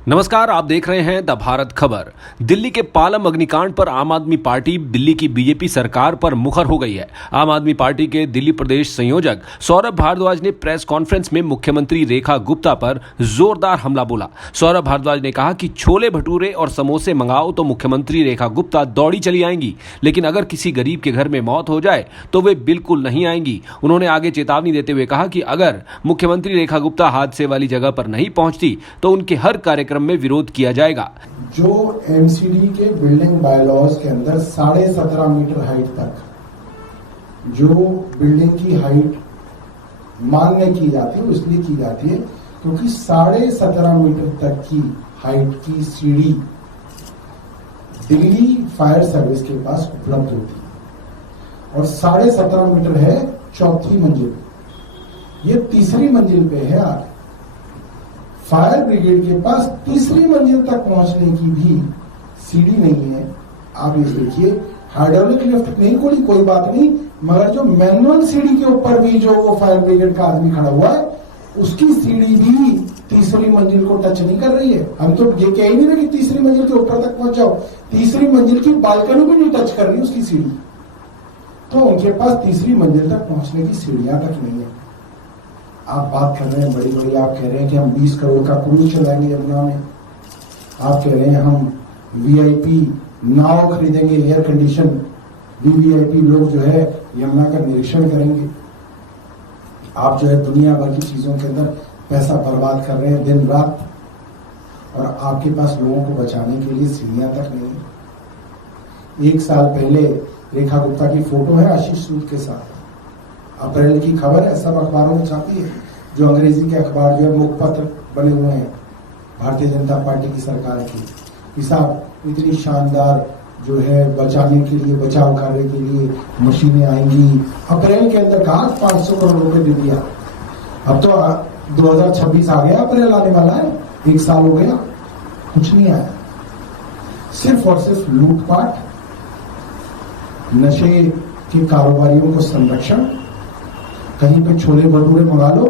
नमस्कार, आप देख रहे हैं द भारत खबर। दिल्ली के पालम अग्निकांड पर आम आदमी पार्टी दिल्ली की बीजेपी सरकार पर मुखर हो गई है। आम आदमी पार्टी के दिल्ली प्रदेश संयोजक सौरभ भारद्वाज ने प्रेस कॉन्फ्रेंस में मुख्यमंत्री रेखा गुप्ता पर जोरदार हमला बोला। सौरभ भारद्वाज ने कहा कि छोले भटूरे और समोसे मंगाओ तो मुख्यमंत्री रेखा गुप्ता दौड़ी चली आएंगी, लेकिन अगर किसी गरीब के घर में मौत हो जाए तो वे बिल्कुल नहीं आएंगी। उन्होंने आगे चेतावनी देते हुए कहा कि अगर मुख्यमंत्री रेखा गुप्ता हादसे वाली जगह पर नहीं पहुंचती तो उनके हर कार्यक्रम में विरोध किया जाएगा। जो एमसीडी के बिल्डिंग बायलॉज के अंदर 17.5 मीटर हाइट तक जो बिल्डिंग की हाइट मान्य की जाती है, वो इसलिए की जाती है क्योंकि 17.5 मीटर तक की हाइट की सीढ़ी दिल्ली फायर सर्विस के पास उपलब्ध होती है और 17.5 मीटर है चौथी मंजिल, ये तीसरी मंजिल पे है। आगे फायर ब्रिगेड के पास तीसरी मंजिल तक पहुंचने की भी सीढ़ी नहीं है। आप ये देखिए, हाइड्रोलिक लिफ्ट नहीं खोली, कोई बात नहीं, मगर जो मैनुअल सीढ़ी के ऊपर भी जो वो फायर ब्रिगेड का आदमी खड़ा हुआ है, उसकी सीढ़ी भी तीसरी मंजिल को टच नहीं कर रही है। हम तो ये कह ही नहीं रहे कि तीसरी मंजिल के ऊपर तक पहुंच जाओ, तीसरी मंजिल की बालकनी भी नहीं टच कर रही उसकी सीढ़ी। तो उनके पास तीसरी मंजिल तक पहुंचने की सीढ़ियां तक नहीं है। आप बात कर रहे हैं बड़ी बड़ी, आप कह रहे हैं कि हम 20 करोड़ का क्रूज चलाएंगे यमुना में, आप कह रहे हैं हम वीआईपी नाव खरीदेंगे, एयर कंडीशन वीवीआईपी लोग जो है यमुना का निरीक्षण करेंगे। आप जो है दुनिया भर की चीजों के अंदर पैसा बर्बाद कर रहे हैं दिन रात, और आपके पास लोगों को बचाने के लिए सीढ़ियां तक नहीं है। 1 साल पहले रेखा गुप्ता की फोटो है आशीष सूद के साथ, अप्रैल की खबर है, सब अखबारों में छापी है, जो अंग्रेजी के अखबार जो है मुखपत्र बने हुए हैं भारतीय जनता पार्टी की सरकार की। साहब इतनी शानदार जो है बचाने के लिए, बचाव कार्य के लिए मशीनें आएंगी, अप्रैल के अंदर कहा 500 करोड़ रुपए दे दिया। अब तो 2026 आ गया, अप्रैल आने वाला है, 1 साल हो गया, कुछ नहीं आया। सिर्फ और सिर्फ लूटपाट, नशे के कारोबारियों को संरक्षण, कहीं पे छोले भटूरे मंगा लो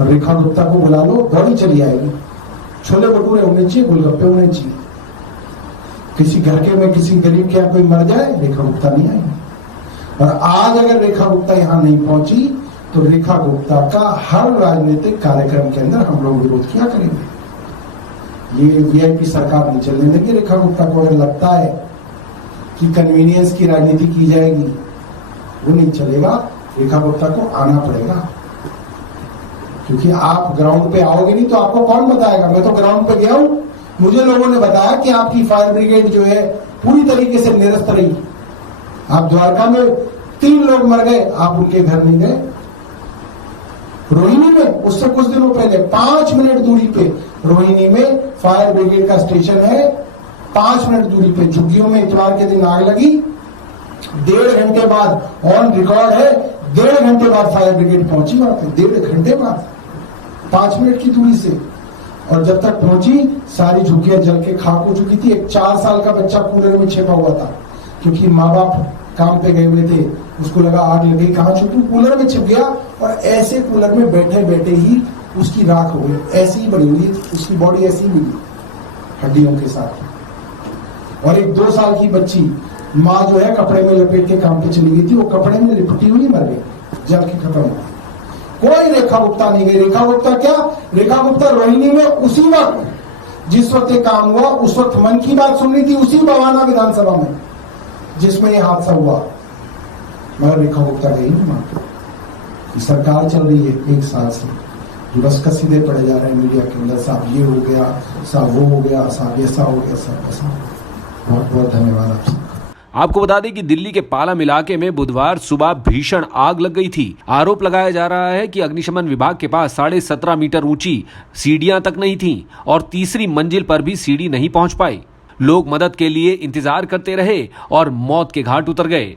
और रेखा गुप्ता को बुला लो, दौड़ी चली आएगी। छोले भटूरे होने चाहिए, गोलगप्पे होने चाहिए। किसी घर के में किसी गरीब के यहाँ कोई मर जाए, रेखा गुप्ता नहीं आएगी। और आज अगर रेखा गुप्ता यहाँ नहीं पहुंची तो रेखा गुप्ता का हर राजनीतिक कार्यक्रम के अंदर हम लोग विरोध किया करेंगे। ये वीआईपी सरकार नहीं चलने देगी। रेखा गुप्ता को अगर लगता है कि कन्वीनियंस की राजनीति की जाएगी, वो नहीं चलेगा। रेखा गुप्ता को आना पड़ेगा, क्योंकि आप ग्राउंड पे आओगे नहीं तो आपको कौन बताएगा। मैं तो ग्राउंड पे गया हूं, मुझे लोगों ने बताया कि आपकी फायर ब्रिगेड जो है पूरी तरीके से निरस्त रही। आप द्वारका में 3 लोग मर गए, आप उनके घर नहीं गए। रोहिणी में उससे कुछ दिनों पहले 5 मिनट दूरी पे रोहिणी में फायर ब्रिगेड का स्टेशन है, 5 मिनट दूरी पे झुग्गियों में इतवार के दिन आग लगी। 1.5 घंटे बाद ऑन रिकॉर्ड है, 1.5 घंटे बाद फायर ब्रिगेड पहुंची वहां पे, 1.5 घंटे बाद, 5 मिनट की दूरी से। और जब तक पहुंची सारी झुग्गियां जल के खाक हो चुकी थी। एक 4 साल का बच्चा कूलर में छिपा हुआ था, क्योंकि माँ बाप काम पे गए हुए थे, उसको लगा आग लग गई, कहाँ छुपू, कूलर में छिप गया और ऐसे कूलर में बैठे बैठे ही उसकी राख हो गई। ऐसी ही बनी हुई, उसकी बॉडी ऐसी ही मिली हड्डियों के साथ। और एक 2 साल की बच्ची, माँ जो है कपड़े में लपेट के काम पे चली गई थी, वो कपड़े में लिपटी हुई मर गई, जल के खत्म हो। कोई रेखा गुप्ता नहीं गई। रेखा गुप्ता क्या, रेखा गुप्ता रोहिणी में उसी वक्त जिस वक्त ये काम हुआ, उस वक्त मन की बात सुन रही थी, उसी बवाना विधानसभा में जिसमें ये हादसा हुआ, मगर रेखा गुप्ता गई नहीं वहां पे। सरकार चल रही है 1 साल से, जो बस कसीदे पड़े जा रहे हैं मीडिया के अंदर, साहब ये हो गया, साहब वो हो गया, साहब ऐसा हो गया, साहब ऐसा। बहुत बहुत धन्यवाद आपसे। आपको बता दें कि दिल्ली के पालम इलाके में बुधवार सुबह भीषण आग लग गई थी। आरोप लगाया जा रहा है कि अग्निशमन विभाग के पास 17.5 मीटर ऊंची सीढ़ियां तक नहीं थीं और तीसरी मंजिल पर भी सीढ़ी नहीं पहुंच पाई। लोग मदद के लिए इंतजार करते रहे और मौत के घाट उतर गए।